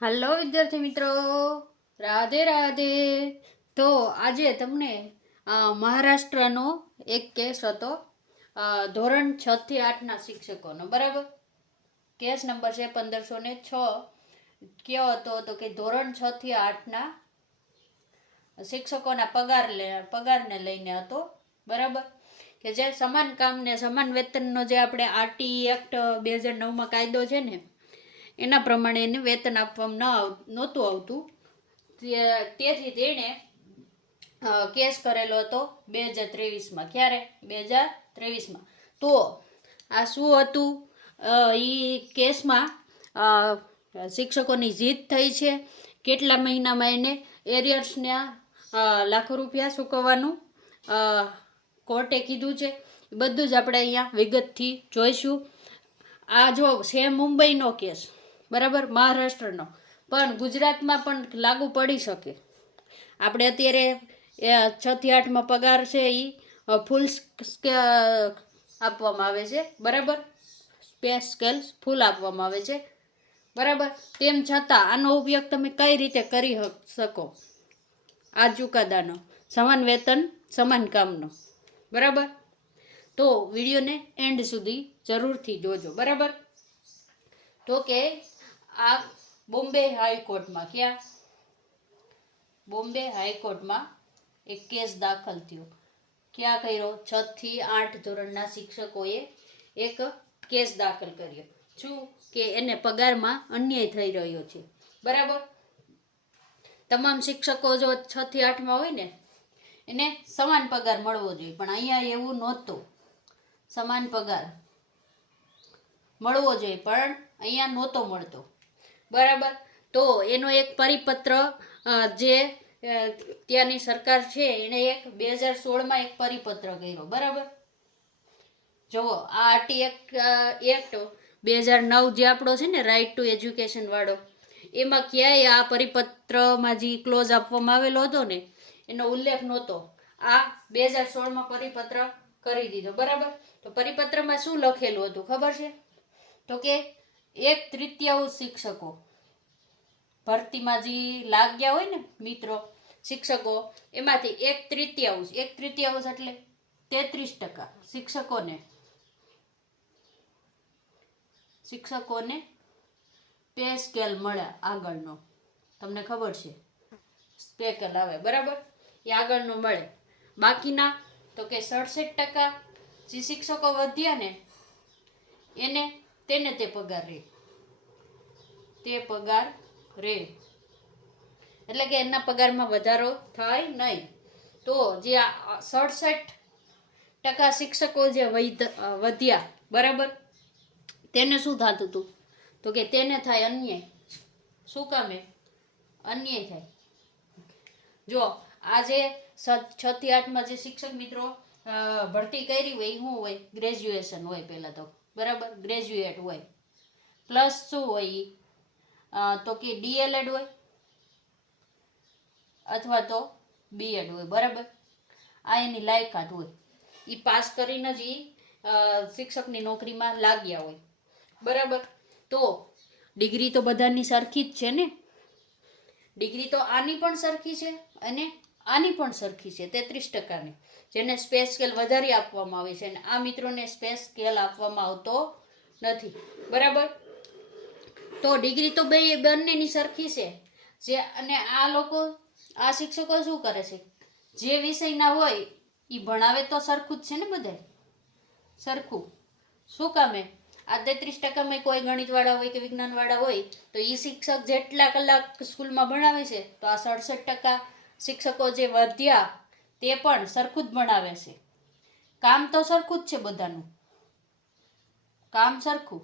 હાલો વિદ્યાર્થી મિત્રો, રાધે રાધે. તો આજે તમને મહારાષ્ટ્રનો એક કેસ હતો, ધોરણ 6 થી 8ના શિક્ષકોનો. બરાબર, કેસ નંબર છે 1506. કયો હતો તો કે ધોરણ 6 થી 8ના શિક્ષકોના પગારને લઈને હતો. બરાબર, કે જે સમાન કામને સમાન વેતનનો જે આપણે આરટી એક્ટ 2009માં કાયદો છે ને, એના પ્રમાણે એને વેતન આપવામાં નહોતું આવતું. તેથી તેણે કેસ કરેલો હતો 2023માં. ક્યારે? 2023માં. તો આ શું હતું? એ કેસમાં શિક્ષકોની જીત થઈ છે. કેટલા મહિનામાં એને એરિયર્સના લાખો રૂપિયા ચૂકવવાનું કોર્ટે કીધું છે. બધું જ આપણે અહીંયા વિગતથી જોઈશું. આ જો છે મુંબઈનો કેસ, બરાબર, મહારાષ્ટ્રનો, પણ ગુજરાતમાં પણ લાગુ પડી શકે. આપણે અત્યારે 6 થી 8માં પગાર છે એ ફૂલ આપવામાં આવે છે. બરાબર, પે સ્કેલ ફૂલ આપવામાં આવે છે. બરાબર, તેમ છતાં આનો ઉપયોગ તમે કઈ રીતે કરી શકો? આ ચુકાદાનો સમાન વેતન સમાન કામનો. બરાબર, તો વિડીયોને એન્ડ સુધી જરૂરથી જોજો. બરાબર, તો કે આ બોમ્બે હાઈકોર્ટમાં, ક્યાં? બોમ્બે હાઈકોર્ટમાં એક કેસ દાખલ થયો. ક્યાં કર્યો? 6 થી 8 ધોરણના શિક્ષકોએ એક કેસ દાખલ કર્યો. શું? કે એને પગારમાં અન્યાય થઈ રહ્યો છે. બરાબર, તમામ શિક્ષકો જો 6 થી 8માં હોય ને, એને સમાન પગાર મળવો જોઈએ, પણ અહીંયા એવું નહોતું. સમાન પગાર મળવો જોઈએ, પણ અહીંયા નહોતો મળતો. બરાબર, તો એનો એક પરિપત્ર જે ત્યાંની સરકાર છે એને એક 2016માં એક પરિપત્ર કર્યો. બરાબર, જુઓ, આ આરટી એક્ટ 2009 જે આપણો છે ને, રાઇટ ટુ એજ્યુકેશન વાળો, એમાં ક્યાંય આ પરિપત્રમાં જે ક્લોઝ આપવામાં આવેલો હતો ને, એનો ઉલ્લેખ નહોતો. આ 2016માં પરિપત્ર કરી દીધો. બરાબર, તો પરિપત્રમાં શું લખેલું હતું ખબર છે? તો કે 1/3 શિક્ષકો ભરતીમાં જે લાગ્યા હોય ને મિત્રો, શિક્ષકો, એમાંથી 1/3 એટલે 33% શિક્ષકોને પે સ્કેલ મળે આગળનો. તમને ખબર છે સ્પેકલ આવે, બરાબર, એ આગળનો મળે. બાકીના તો કે 67% જે શિક્ષકો વધ્યા ને, તેને તે પગાર રહે. એટલે કે એના પગારમાં વધારો થાય નહીં. તો જે 67% શિક્ષકો જે વધ્યા, બરાબર, તેને શું થતું હતું? તો કે તેને થાય અન્યાય. શું કામે અન્યાય થાય? જો આજે 6 થી 8માં જે શિક્ષક મિત્રો ભરતી કરી હોય, એ શું હોય? ગ્રેજ્યુએશન હોય પહેલા તો. બરાબર, ગ્રેજ્યુએટ હોય, પ્લસ શું હોય? તો કે ડીએલએડ હોય અથવા તો બીએડ હોય. બરાબર, આ એની લાયકાત હોય. એ પાસ કરીને જ શિક્ષકની નોકરીમાં લાગ્યા હોય. બરાબર, તો ડિગ્રી તો બધાની સરખી જ છે ને. ડિગ્રી તો આની પણ સરખી છે અને આની પણ સરખી છે, 33%. જેને સ્પેસ સ્કેલ વધારે આપવામાં આવે છે, અને આ મિત્રોને સ્પેસ સ્કેલ આપવામાં આવતો નથી. બરાબર, તો ડિગ્રી તો બંનેની સરખી છે. અને આ શિક્ષકો શું કરે છે? જે વિષયના હોય એ ભણાવે તો સરખું જ છે ને, બધાય સરખું. શું કામે? આ 33%માં કોઈ ગણિતવાળા હોય કે વિજ્ઞાનવાળા હોય, તો એ શિક્ષક જેટલા કલાક સ્કૂલમાં ભણાવે છે, તો આ 67% શિક્ષકો જે વધ્યા તે પણ સરખું જ ભણાવે છે. કામ તો સરખું જ છે, બધાનું કામ સરખું,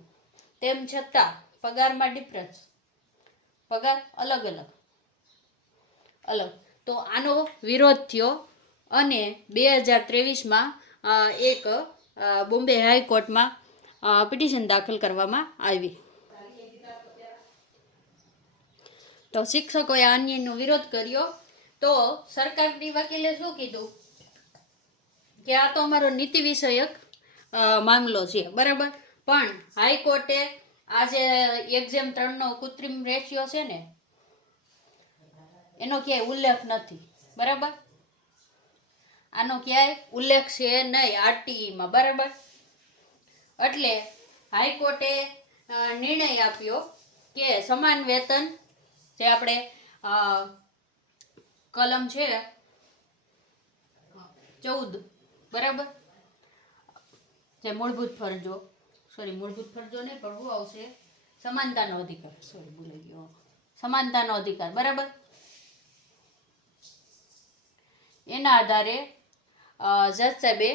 તેમ છતાં પગારમાં ડિફરન્સ, પગાર અલગ. તો આનો વિરોધ થયો અને 2023માં એક બોમ્બે હાઈકોર્ટમાં પિટિશન દાખલ કરવામાં આવી. તો શિક્ષકોએ આ અન્યાયનો વિરોધ કર્યો. તો સરકારની વકીલે શું કીધું? કે આ તો અમારો નીતિ વિષયક મામલો છે. બરાબર, પણ હાઈકોર્ટે આ જે 1:3 નો કૃત્રિમ રેશિયો છે ને એનો ક્યાંય ઉલ્લેખ નથી, બરાબર. આનો ક્યાંય ઉલ્લેખ છે નહીં આરટીઈમાં, બરાબર. એટલે હાઈકોર્ટે નિર્ણય આપ્યો કે સમાન વેતન, જે આપણે કલમ છે 14, બરાબર, જે મૂળભૂત ફરજો નહીં પણ શું આવશે, સમાનતાનો અધિકાર, ભૂલાઈ ગયો, સમાનતાનો અધિકાર, બરાબર. એના આધારે જજ સાહેબે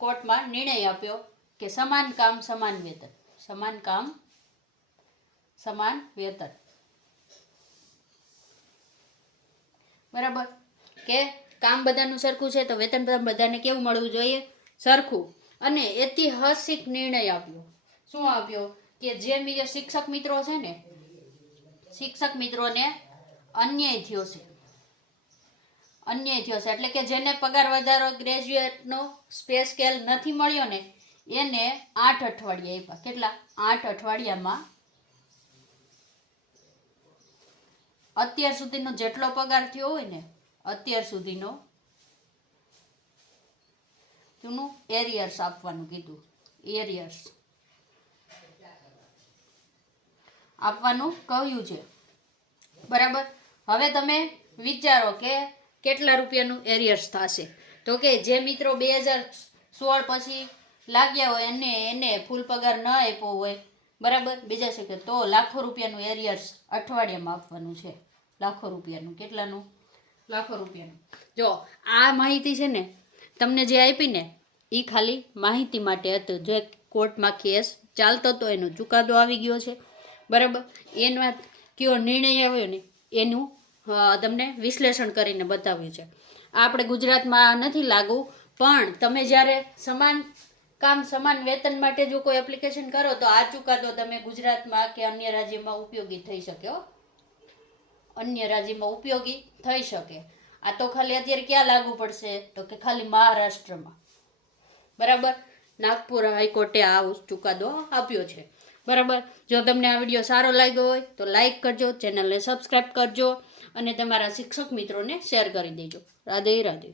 કોર્ટમાં નિર્ણય આપ્યો કે સમાન કામ સમાન વેતન, સમાન કામ સમાન વેતન, બરાબર. કે કામ બધાનું સરખું છે તો વેતન બધાને કેવું મળવું જોઈએ, સરખું. અને ઐતિહાસિક નિર્ણય આપ્યો. શું આપ્યો કે જે શિક્ષક મિત્રો છે ને, શિક્ષક મિત્રોને અન્યાય થયો છે, એટલે કે જેને પગાર વધારો ગ્રેજ્યુએટનો પે સ્કેલ નથી મળ્યો ને એને 8 અઠવાડિયા આપ્યા. કેટલા? 8 અઠવાડિયામાં અત્યાર સુધીનો જેટલો પગાર થયો હોય ને, અત્યાર સુધીનો તેનું એરિયર્સ આપવાનું કીધું, એરિયર્સ આપવાનું કહ્યું છે, બરાબર. હવે તમે વિચારો કે કેટલા રૂપિયાનું એરિયર્સ થશે. તો કે જે મિત્રો 2016 પછી લાગ્યા હોય એને ફૂલ પગાર ન આપ્યો હોય, બરાબર, બીજા છે કે તો લાખો રૂપિયાનું એરિયર્સ અઠવાડિયામાં આપવાનું છે, લાખો રૂપિયાનું. કેટલાનું? લાખો રૂપિયાનું. જો આ માહિતી છે ને તમને જે આપી ને એ ખાલી માહિતી માટે હતું. જે કોર્ટમાં કેસ ચાલતો હતો એનો ચુકાદો આવી ગયો છે, બરાબર. એનો કયો નિર્ણય આવ્યો ને એનું તમને વિશ્લેષણ કરીને બતાવ્યું છે. આ આપણે ગુજરાતમાં નથી લાગુ, પણ તમે જ્યારે સમાન કામ સમાન વેતન માટે જો કોઈ એપ્લિકેશન કરો તો આ ચુકાદો તમે ગુજરાતમાં કે અન્ય રાજ્યમાં ઉપયોગી થઈ શકે, અન્ય રાજ્યમાં ઉપયોગી થઈ શકે. આ તો ખાલી અત્યારે ક્યાં લાગુ પડશે તો કે ખાલી મહારાષ્ટ્રમાં, બરાબર. નાગપુર હાઈકોર્ટે આ ચુકાદો આપ્યો છે, બરાબર. જો તમને આ વિડીયો સારો લાગ્યો હોય તો લાઈક કરજો, ચેનલને સબસ્ક્રાઈબ કરજો અને તમારા શિક્ષક મિત્રોને શેર કરી દેજો. રાધે રાધે.